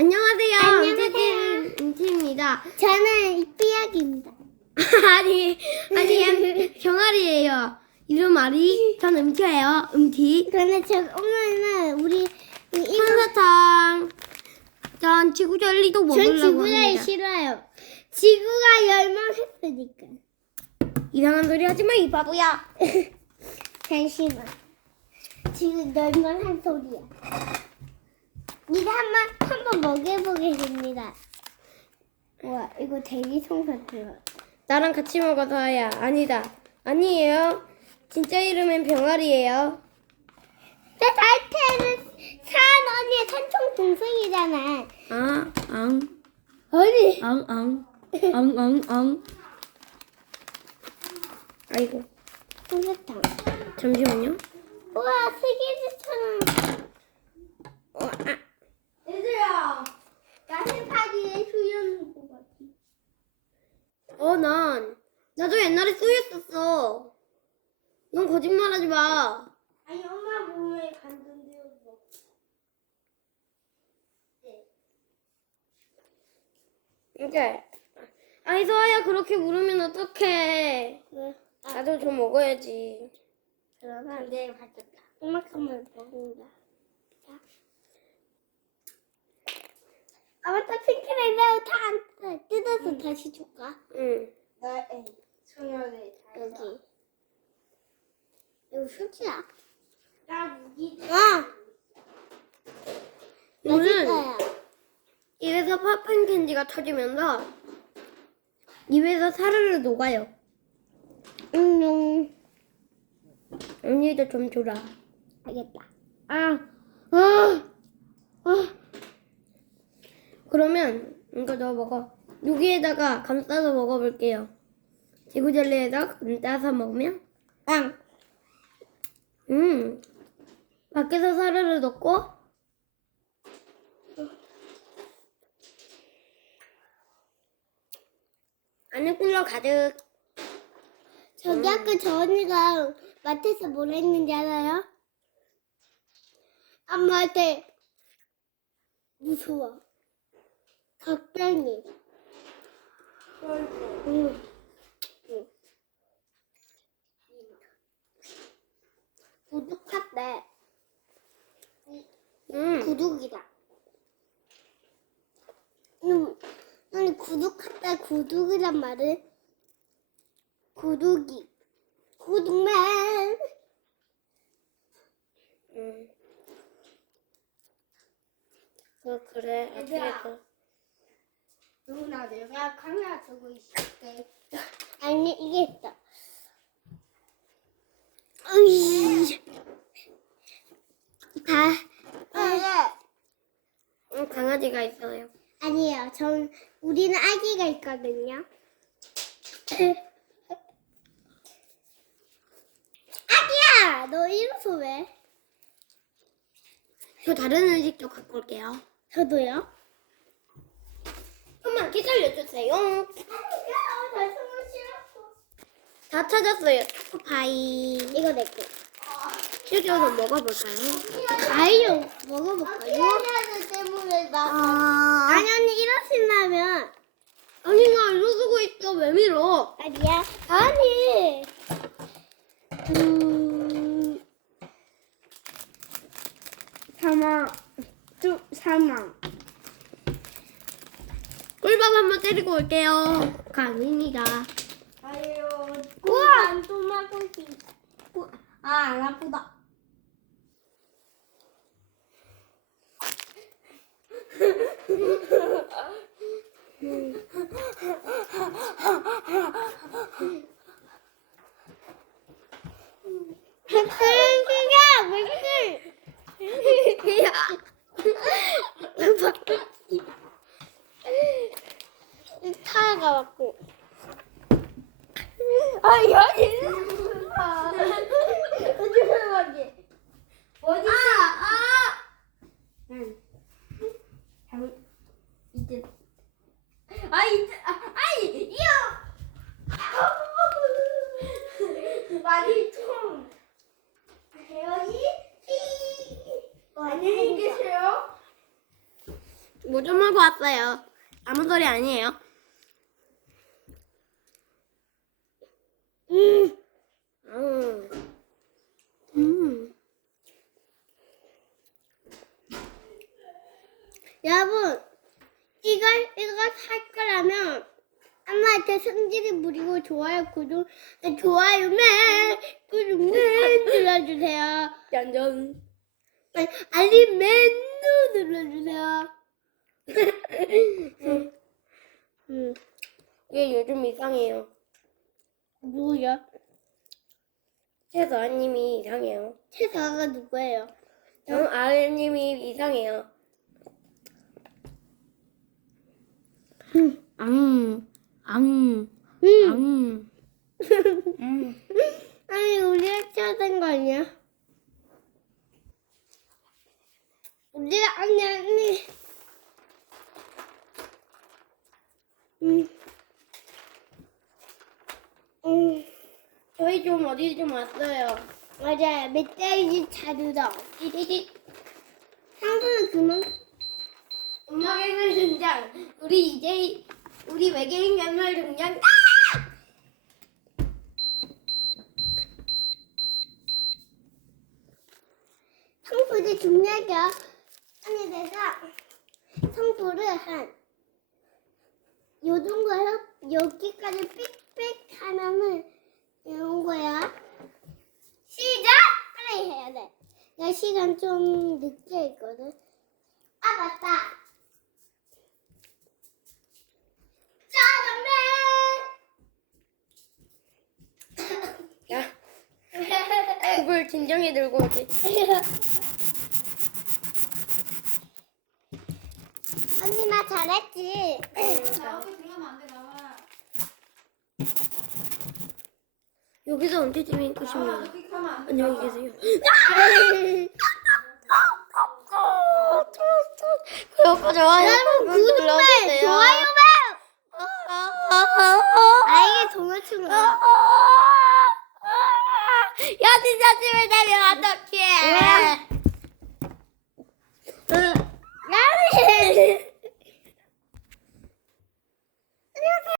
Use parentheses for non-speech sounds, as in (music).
안녕하세요. 안녕하세요. 은지입니다. 저는 이삐약입니다. (laughs) 아니, 아니, 병아리예요. 이름 아리, 전 음티예요. 음티. 그런데 저 오늘은 우리 한사탕. 전 지구 젤리도 전 먹으려고 지구를 합니다. 싫어요. 지구가 멸망했으니까. 이상한 소리 하지 마, 이 바보야. (laughs) 잠시만. 지금 멸망한 소리야. 한번 먹여보겠습니다. 와 이거 되게 송사해요. 나랑 같이 먹어서야. 아니다. 아니에요. 진짜 이름은 병아리예요. 내 달태는 산 언니의 산총 동생이잖아. 아, 앙, 아니. 앙, 앙, 앙, 앙, 앙. 아이고, 송사탕. 잠시만요. 우와 세계지처럼. 어, 아, 얘들아, 야생파기에 수염인 것 같아. 어, 난, 나도 옛날에 쏘였었어. 넌 거짓말하지 마. 아니 엄마 몸에 감정되었어. 이제, 아이, 서아야, 그렇게 물으면 어떡해. 왜? 아, 나도 좀 먹어야지. 그러면 내일 받았다. 이만큼만 먹는다. 자. 아 맞다 핑크레드 다안 뜯어서 다시 줄까? 응. 나의 소녀를 여기. 이거 휴지야? 나 무기. 아. 오늘 맛있어요. 입에서 팝콘 캔디가 터지면서 입에서 사르르 녹아요. 응. 언니도 좀 줘라. 알겠다. 아. 아. 아. 그러면 이거 넣어 먹어. 여기에다가 감싸서 먹어볼게요. 지구젤리에다 감싸서 먹으면 아. 음 밖에서 사르르 넣고 안에 꿀러 가득. 저기 아까 저 언니가 마트에서 뭘 했는지 알아요? 엄마한테 무서워. 응. 응. 구독했대. 음 구독이다. 음, 아니 구독이란 말은 구독이 구독맨. 음. 그 그래 얘들아. 앞에서 누나 내가 카메라 들고 있을게. 아니 이게 있어. 으이. 다. 아, 음, 강아지가 있어요. 아니에요. 전 우리는 아기가 있거든요. 아기야, 너 이러서 왜? 저 다른 음식도 갖고 올게요. 저도요. 조금만 기다려주세요. 다 찾았어요. 초코파이. 이거 내 거. 튀겨서 먹어볼까요? 과일 먹어볼까요? 때문에 나. 아 이러신다면 아니 나 이러고 있어. 왜 밀어? 아니야. 아니. 음. 사망. 쭉 사망. 꿀밥 한번 때리고 올게요. 강인이다. 아유. 우와. 토마토기. 아, 안 아프다. (laughs) 백슬기야, 백슬. 야. 타가 왔고. 아 여기. 어디? 아 아. 응. 잘못 이제 아 이제 아 아이 이요 많이 통 대원이 안녕히 계세요. 뭐좀 하고 왔어요. 아무 소리 아니에요. 음, 음. 음. 여러분, 이걸, 이걸 살 거라면, 엄마한테 승질을 부리고 좋아요, 구독, 좋아요맨, 구독맨 눌러주세요. 짠짠. 아니, 알림맨도 눌러주세요. 음, 이게 요즘 이상해요. 누구야? 최서아님이 이상해요. 최사가 누구예요? 정 아래님이 이상해요. 앙, 앙, 음. 앙. 아니, 우리가 쳐야 거 아니야? 우리, 아니, 아니. 음. 음, 저희 좀 어디 좀 왔어요. 맞아요. 멧돼지 자두다. 띠디디. 상수는 그만. 엄마갱을 등장. 우리 이제 우리 외계인 괴물 등장. 성소를 중요하게 아니 내가 성소를 한 요정도 해서 여기까지 삑삑 하면은 이런 거야? 시작! 빨리 해야 돼. 내가 시간 좀 늦게 했거든. 아 맞다. 짜장면 야, 그걸 진정해 들고 오지. (laughs) 하진아 잘했지? 여기서 언제쯤 읽고 싶나? 안녕히 계세요. 구독과 좋아요 여러분 구독해 좋아요 아 이게 동화충 야 진짜 집에 내면 어떡해